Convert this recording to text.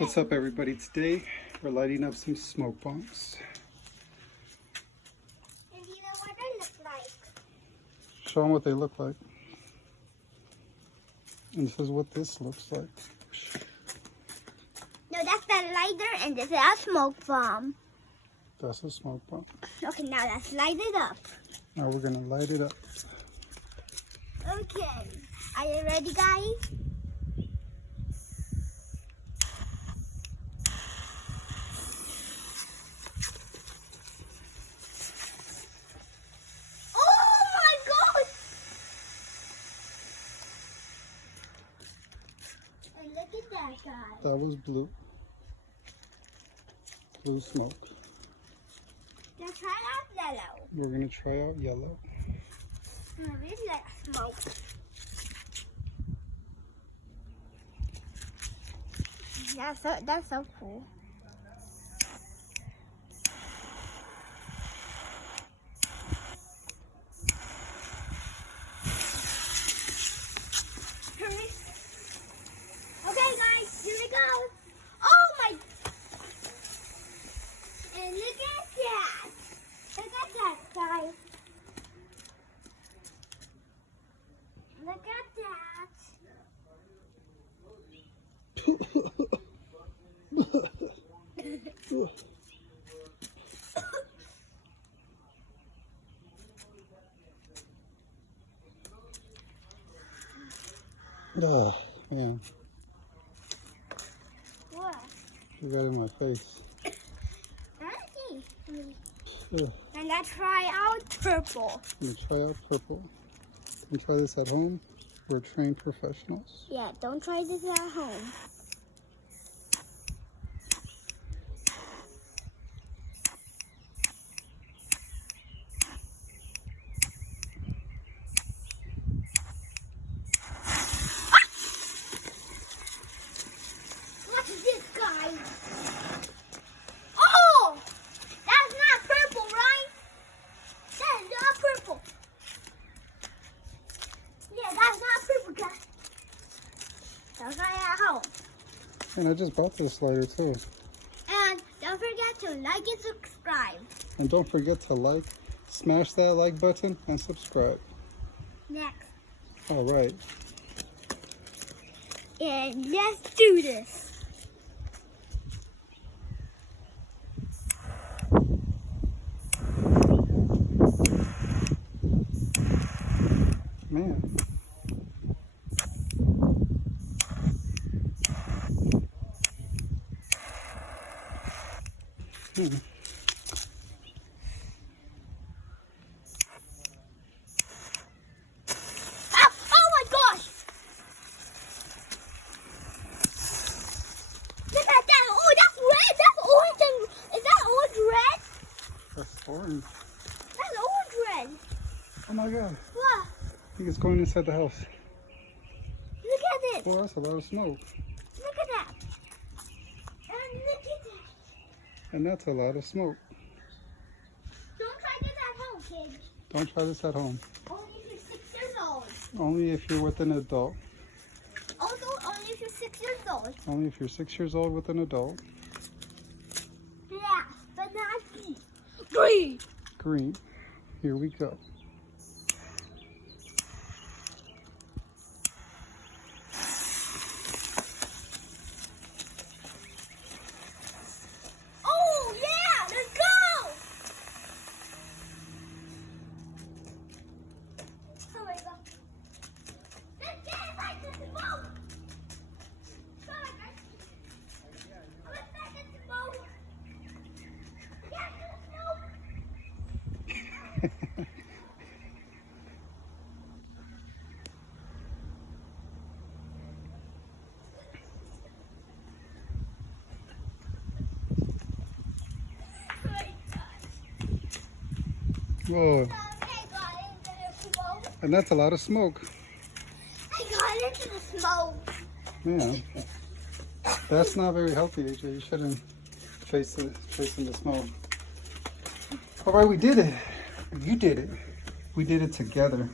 What's up, everybody? Today we're lighting up some smoke bombs. And you know what they look like? Show them what they look like. And this is what this looks like. No, that's the lighter and this is a smoke bomb. That's a smoke bomb. Okay, now let's light it up. Now we're gonna light it up. Okay, are you ready, guys? Oh my God! And look at that, guys. That was blue. Blue smoke. Let's try out yellow. We're gonna try out yellow. I really like smoke. That's so cool. Okay, guys, here we go. Oh my! And look at that! Look at that, guys. Look at that. Oh, man. What? You got in my face. Ugh. And let's try out purple. I'm gonna try out purple. You try this at home. We're trained professionals. Yeah, don't try this at home. What's this, guys? Oh! That's not purple, right? That's not purple. Yeah, that's not purple, guys. Don't try it at home. And I just bought this lighter too. And don't forget to like and subscribe. And don't forget to like, smash that like button, and subscribe. Next. All right. And let's do this. Man. Ah, oh my gosh! Look at that! Oh, that's red! That's orange and... Is that orange red? That's orange. That's orange red. Oh my God. What? I think it's going inside the house. Look at it. Boy, that's a lot of smoke. Look at that. And look at that. And that's a lot of smoke. Don't try this at home, kids. Don't try this at home. Only if you're 6 years old. Only if you're with an adult. Also, only if you're 6 years old. Only if you're 6 years old with an adult. Yeah, but not green. Green. Green. Here we go. Oh, yeah, let's go. Oh my God. Let's get inside the smoke. Come on, guys. Let's get in the smoke. Get in the smoke. Oh my God. Whoa. I got into the smoke. And that's a lot of smoke. I got into the smoke. Man. That's not very healthy, AJ. You shouldn't chase in the smoke. All right, we did it. You did it. We did it together.